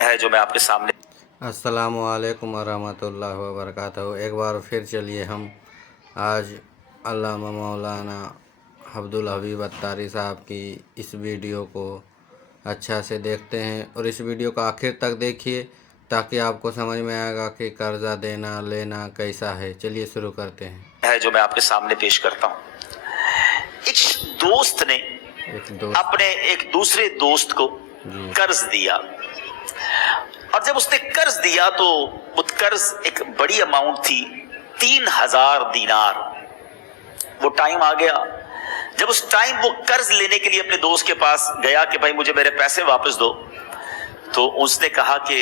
है जो मैं आपके सामने। अस्सलामु अलैकुम वरहमतुल्लाहि वबरकातुहू। एक बार फिर चलिए हम आज अल्लामा मौलाना अब्दुल हबीब अत्तारी साहब की इस वीडियो को अच्छा से देखते हैं और इस वीडियो को आखिर तक देखिए ताकि आपको समझ में आएगा कि कर्जा देना लेना कैसा है। चलिए शुरू करते हैं। है जो मैं आपके सामने पेश करता हूँ। एक दोस्त ने अपने एक दूसरे दोस्त को कर्ज दिया और जब उसने कर्ज दिया तो वो कर्ज एक बड़ी अमाउंट थी, 3000 दीनार। वो टाइम आ गया जब उस टाइम वो कर्ज लेने के लिए अपने दोस्त के पास गया कि भाई मुझे मेरे पैसे वापस दो। तो उसने कहा कि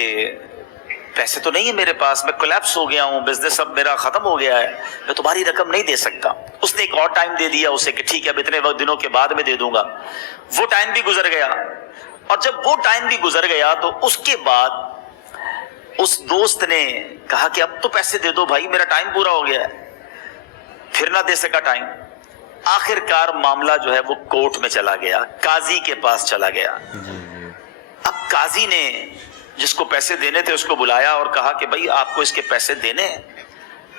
पैसे तो नहीं है मेरे पास, मैं कोलैप्स हो गया हूँ, बिजनेस अब मेरा खत्म हो गया है, मैं तुम्हारी रकम नहीं दे सकता। उसने एक और टाइम दे दिया उसे कि ठीक है अब इतने वक्त दिनों के बाद में दे दूंगा। वो टाइम भी गुजर गया और जब वो टाइम भी गुजर गया तो उसके बाद उस दोस्त ने कहा कि अब तो पैसे दे दो भाई, मेरा टाइम पूरा हो गया है। फिर ना दे सका टाइम। आखिरकार मामला जो है वो कोर्ट में चला गया, काजी के पास चला गया। अब काजी ने जिसको पैसे देने थे उसको बुलाया और कहा कि भाई आपको इसके पैसे देने हैं?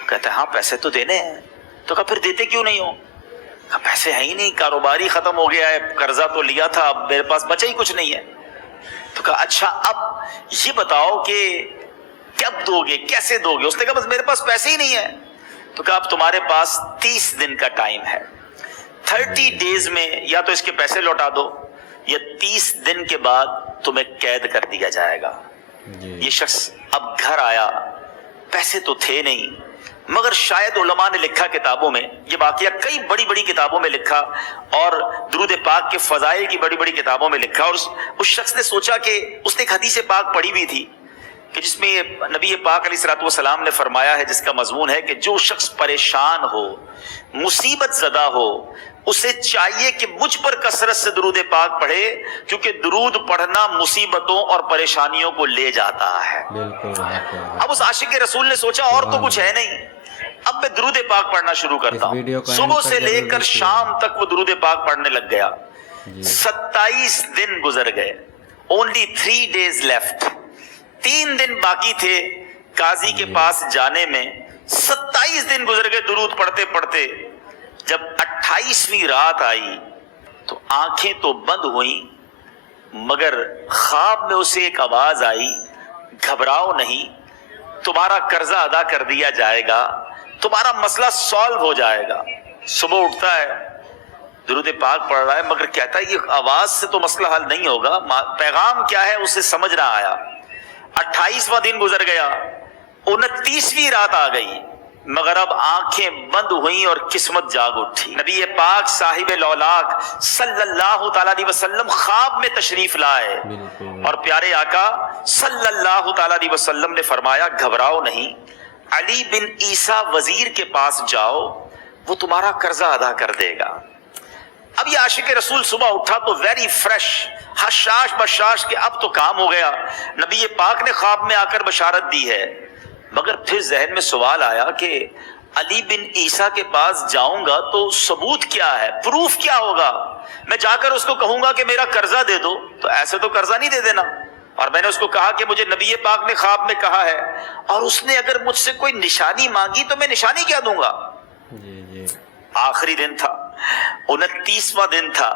कहते हैं हाँ पैसे तो देने हैं। तो कहा फिर देते क्यों नहीं हो? कहा पैसे है ही नहीं, कारोबार ही खत्म हो गया है, कर्जा तो लिया था, अब मेरे पास बचा ही कुछ नहीं है। तो कहा अच्छा अब ये बताओ कि कब दोगे, कैसे दोगे? उसने कहा बस मेरे पास पैसे ही नहीं है। तो कहा अब तुम्हारे पास 30 दिन का टाइम है, 30 डेज में या तो इसके पैसे लौटा दो या 30 दिन के बाद तुम्हें कैद कर दिया जाएगा। ये शख्स अब घर आया, पैसे तो थे नहीं, मगर शायद उलमा ने लिखा किताबों में, ये वाकया कई बड़ी बड़ी किताबों में लिखा और दुरूद पाक के फजाइल की बड़ी बड़ी किताबों में लिखा। और उस शख्स ने सोचा कि उसने एक हदीस पाक पढ़ी हुई थी कि जिसमें नबी पाक अलैहिस्सलाम ने फरमाया है, जिसका मजमून है कि जो शख्स परेशान हो, मुसीबत ज़दा हो, उसे चाहिए कि मुझ पर कसरत से दुरूद पाक पढ़े, क्योंकि दुरूद पढ़ना मुसीबतों और परेशानियों को ले जाता है। अब उस आशिक रसूल ने सोचा और तो कुछ है नहीं, अब मैं दुरूद पाक पढ़ना शुरू करता हूँ। सुबह से लेकर शाम तक वो दुरूद पाक पढ़ने लग गया। 27 दिन गुजर गए, ओनली 3 days लेफ्ट। 3 दिन बाकी थे काजी के पास जाने में। 27 दिन गुजर गए दुरूद पढ़ते पढ़ते। जब 28वीं रात आई तो आंखें तो बंद हुई, मगर ख्वाब में उसे एक आवाज आई, घबराओ नहीं, तुम्हारा कर्जा अदा कर दिया जाएगा, तुम्हारा मसला सॉल्व हो जाएगा। सुबह उठता है, दुरूद पाक पढ़ रहा है, मगर कहता है ये आवाज से तो मसला हल नहीं होगा, पैगाम क्या है उसे समझ ना आया। 28वां दिन गुजर गया, 29वीं रात आ गई, मगर अब आंखें बंद हुई और किस्मत जाग उठी। नबी पाक साहिब लौलाक सल्लल्लाहु ताला अलैहि वसल्लम ख्वाब में तशरीफ लाए और प्यारे आका सल्लल्लाहु ताला अलैहि वसल्लम ने फरमाया घबराओ नहीं, अली बिन ईसा वजीर के पास जाओ, वो तुम्हारा कर्जा अदा कर देगा। अब ये आशिक रसूल सुबह उठा तो वेरी फ्रेश, हशाश बशाश के अब तो काम हो गया, नबी पाक ने ख्वाब में आकर बशारत दी है। मगर फिर जहन में सवाल आया कि अली बिन ईसा के पास जाऊंगा तो सबूत क्या है, प्रूफ क्या होगा? मैं जाकर उसको कहूंगा कि मेरा कर्जा दे दो, तो ऐसे तो कर्जा नहीं दे देना। और मैंने उसको कहा कि मुझे नबी पाक ने ख्वाब में कहा है, और उसने अगर मुझसे कोई निशानी मांगी तो मैं निशानी क्या दूंगा? आखिरी दिन था, 29वां दिन था,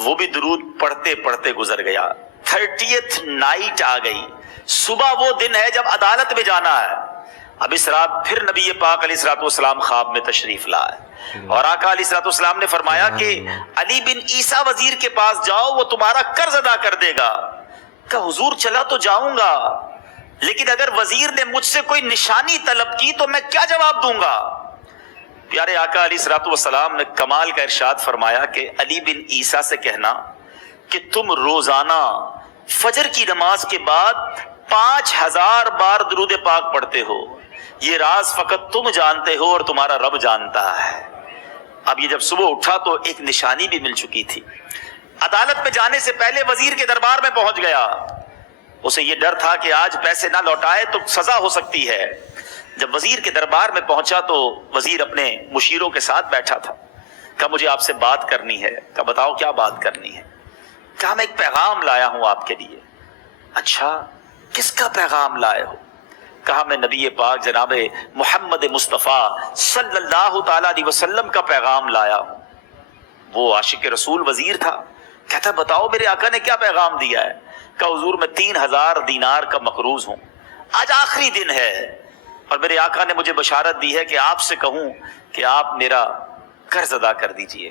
वो भी दुरूद पढ़ते पढ़ते गुजर गया। 30th नाइट आ गई, सुबह वो दिन है जब अदालत में जाना है। अब इस रात फिर नबी पाक अलैहिस्सलाम ख्वाब में तशरीफ लाए और आका अलैहिस्सलाम ने फरमाया कि अली बिन ईसा वजीर के पास जाओ, वो तुम्हारा कर्ज अदा कर देगा। कहा हुजूर चला तो जाऊंगा, लेकिन अगर वजीर ने मुझसे कोई निशानी तलब की तो मैं क्या जवाब दूंगा? प्यारे आका अलैहिस्सलाम ने कमाल का इरशाद फरमाया कि अली बिन ईसा से कहना कि तुम रोजाना फजर की नमाज के बाद 5000 बार दुरूद पाक पढ़ते हो, ये राज फकत तुम जानते हो और तुम्हारा रब जानता है। अब ये जब सुबह उठा तो एक निशानी भी मिल चुकी थी। अदालत में जाने से पहले वजीर के दरबार में पहुंच गया। उसे ये डर था कि आज पैसे ना लौटाए तो सजा हो सकती है। जब वजीर के दरबार में पहुंचा तो वजीर अपने मुशीरों के साथ बैठा था। कहा मुझे आपसे बात करनी है। कहा बताओ क्या बात करनी है? कहा मैं एक पैगाम लाया हूं आपके लिए। अच्छा کس کا پیغام لائے ہو؟ کہا میں نبی پاک جناب محمد مصطفیٰ صلی اللہ تعالیٰ علیہ وسلم کا پیغام لایا ہوں۔ وہ عاشق رسول وزیر تھا، کہتا بتاؤ میرے آقا نے کیا پیغام دیا ہے؟ کہا حضور میں 3000 دینار کا مقروض ہوں، آج آخری دن ہے اور میرے آقا نے مجھے بشارت دی ہے کہ آپ سے کہوں کہ آپ میرا قرض ادا کر دیجئے۔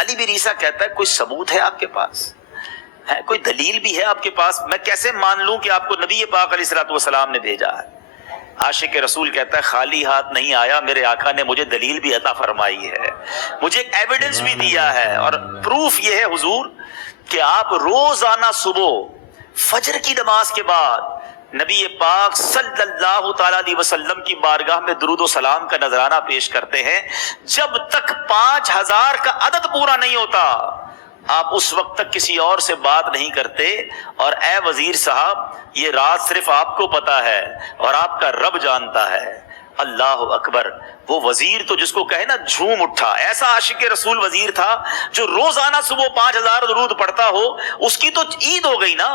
علی بن عیسیٰ کہتا ہے کوئی ثبوت ہے آپ کے پاس؟ ہے کوئی دلیل بھی ہے آپ کے پاس؟ میں کیسے مان لوں کہ آپ کو نبی پاک علیہ الصلوۃ والسلام نے بھیجا ہے؟ عاشق رسول کہتا ہے خالی ہاتھ نہیں آیا، میرے آقا نے مجھے دلیل بھی عطا فرمائی ہے، مجھے ایک ایویڈنس بھی دیا ہے، اور پروف یہ ہے حضور کہ آپ روزانہ صبح فجر کی نماز کے بعد نبی پاک صلی اللہ تعالیٰ علیہ وسلم کی بارگاہ میں درود و سلام کا نذرانہ پیش کرتے ہیں۔ جب تک 5000 کا عدد پورا نہیں ہوتا آپ اس وقت تک کسی اور سے بات نہیں کرتے، اور اے وزیر صاحب یہ راز صرف آپ کو پتا ہے اور آپ کا رب جانتا ہے۔ اللہ اکبر! وہ وزیر تو جس کو کہے نا جھوم اٹھا، ایسا عاشق رسول وزیر تھا جو روزانہ صبح 5000 درود پڑھتا ہو، اس کی تو عید ہو گئی نا۔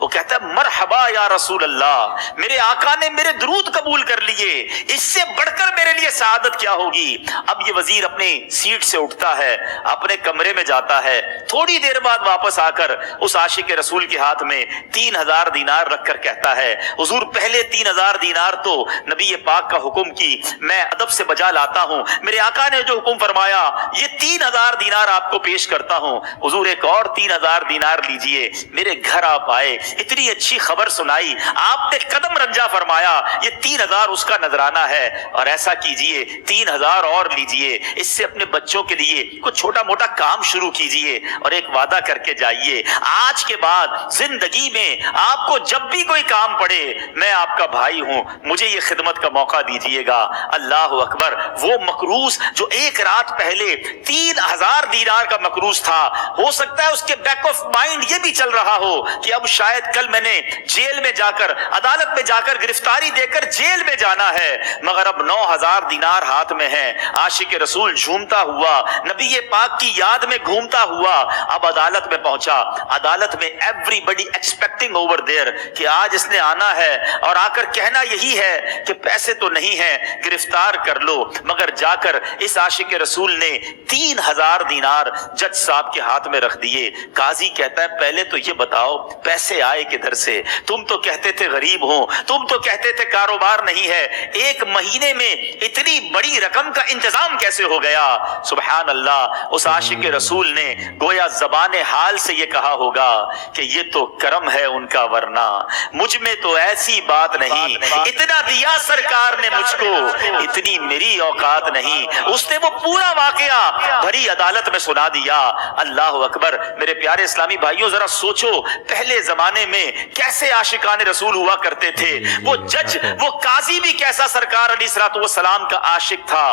وہ کہتا ہے مرحبا یا رسول اللہ، میرے آقا نے میرے درود قبول کر لیے، اس سے بڑھ کر میرے لیے سعادت کیا ہوگی؟ اب یہ وزیر اپنے سیٹ سے اٹھتا ہے، اپنے کمرے میں جاتا ہے، تھوڑی دیر بعد واپس آ کر اس عاشق رسول کے ہاتھ میں 3000 دینار رکھ کر کہتا ہے حضور پہلے 3000 دینار تو نبی پاک کا حکم کی میں ادب سے بجا لاتا ہوں، میرے آقا نے جو حکم فرمایا یہ 3000 دینار آپ کو پیش کرتا ہوں، حضور ایک اور 3000 دینار لیجئے۔ میرے گھر آپ آئے، اتنی اچھی خبر سنائی، آپ نے قدم رنجا فرمایا، یہ 3000 اس کا نذرانہ ہے، اور ایسا کیجئے 3000 اور لیجئے، اس سے اپنے بچوں کے لیے کچھ چھوٹا موٹا کام شروع کیجئے اور ایک وعدہ کر کے جائیے، آج کے بعد زندگی میں آپ کو جب بھی کوئی کام پڑے میں آپ کا بھائی ہوں، مجھے یہ خدمت کا موقع دیجئے گا۔ اللہ اکبر! وہ مقروض جو ایک رات پہلے 3000 دینار کا مقروض تھا، ہو سکتا ہے اس کے بیک آف مائنڈ یہ بھی چل رہا ہو کہ اب شاید کل میں نے جیل میں جا کر، عدالت میں جا کر گرفتاری دے کر جیل میں جانا ہے، مگر اب 9000 دینار ہاتھ میں ہے۔ عاشق رسول جھومتا ہوا نبی پاک کی یاد میں گھومتا ہوا اب عدالت میں پہنچا۔ عدالت میں everybody expecting over there کہ آج اس نے آنا ہے اور آ کر کہنا یہی ہے کہ پیسے تو نہیں ہیں، گرفتار کر لو، مگر جا کر اس عاشق رسول نے 3000 دینار جج صاحب کے ہاتھ میں رکھ دیے۔ قاضی کہتا ہے پہلے تو یہ بتاؤ پیسے آئے کدھر سے؟ تم تو کہتے تھے غریب ہوں، تم تو کہتے تھے کاروبار نہیں ہے، ایک مہینے میں اتنی بڑی رقم کا انتظام کیسے ہو گیا؟ سبحان اللہ! اس عاشق رسول نے گویا زبان حال سے یہ کہا ہوگا کہ یہ تو کرم ہے ان کا، ورنہ مجھ میں تو ایسی بات نہیں، اتنا دیا سرکار نے مجھ کو، اتنی میری اوقات نہیں۔ اس نے وہ پورا واقعہ بھری عدالت میں سنا دیا۔ اللہ اکبر! میرے پیارے اسلامی بھائیوں ذرا سوچو پہلے زمانے میں کیسے عاشقان رسول ہوا کرتے تھے، وہ جج، وہ قاضی بھی کیسا سرکار علیہ الصلوۃ والسلام کا عاشق تھا۔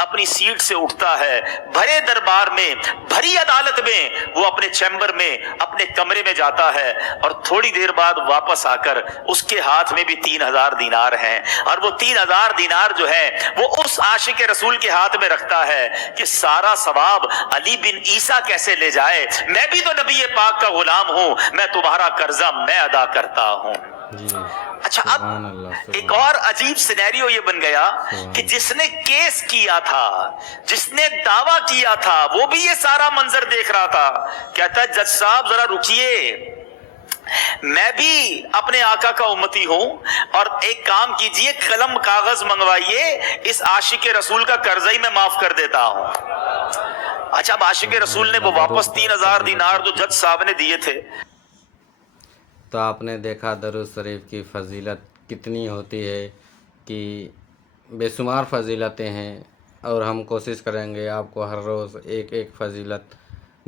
اپنی سیٹ سے اٹھتا ہے، بھرے دربار میں، بھری عدالت میں، وہ اپنے چیمبر میں، اپنے کمرے میں جاتا ہے، اور تھوڑی دیر بعد واپس آ کر اس کے ہاتھ میں بھی 3000 دینار ہیں، اور وہ 3000 دینار جو ہے وہ اس عاشق رسول کے ہاتھ میں رکھتا ہے کہ سارا ثواب علی بن عیسیٰ کیسے لے جائے، میں بھی تو نبی پاک کا غلام ہوں، میں تمہارا قرضہ میں ادا کرتا ہوں۔ اچھا اب ایک اور عجیب سینیریو یہ بن گیا کہ جس نے کیس کیا تھا، جس نے دعویٰ کیا تھا، وہ بھی یہ سارا منظر دیکھ رہا تھا، کہتا ہے جج صاحب ذرا رکیے، میں بھی اپنے آقا کا امتی ہوں، اور ایک کام کیجئے قلم کاغذ منگوائیے، اس عاشق رسول کا قرضہ ہی میں معاف کر دیتا ہوں۔ اچھا اب عاشق رسول نے وہ واپس 3000 دینار جو جج صاحب نے دیے تھے۔ تو آپ نے دیکھا درود شریف کی فضیلت کتنی ہوتی ہے، کہ بے شمار فضیلتیں ہیں، اور ہم کوشش کریں گے آپ کو ہر روز ایک ایک فضیلت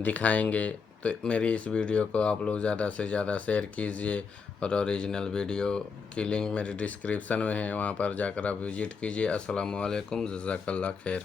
دکھائیں گے۔ تو میری اس ویڈیو کو آپ لوگ زیادہ سے زیادہ شیئر کیجئے، اور اوریجنل ویڈیو کی لنک میری ڈسکرپشن میں ہے، وہاں پر جا کر آپ وزٹ کیجئے۔ السلام علیکم، جزاک اللہ خیر۔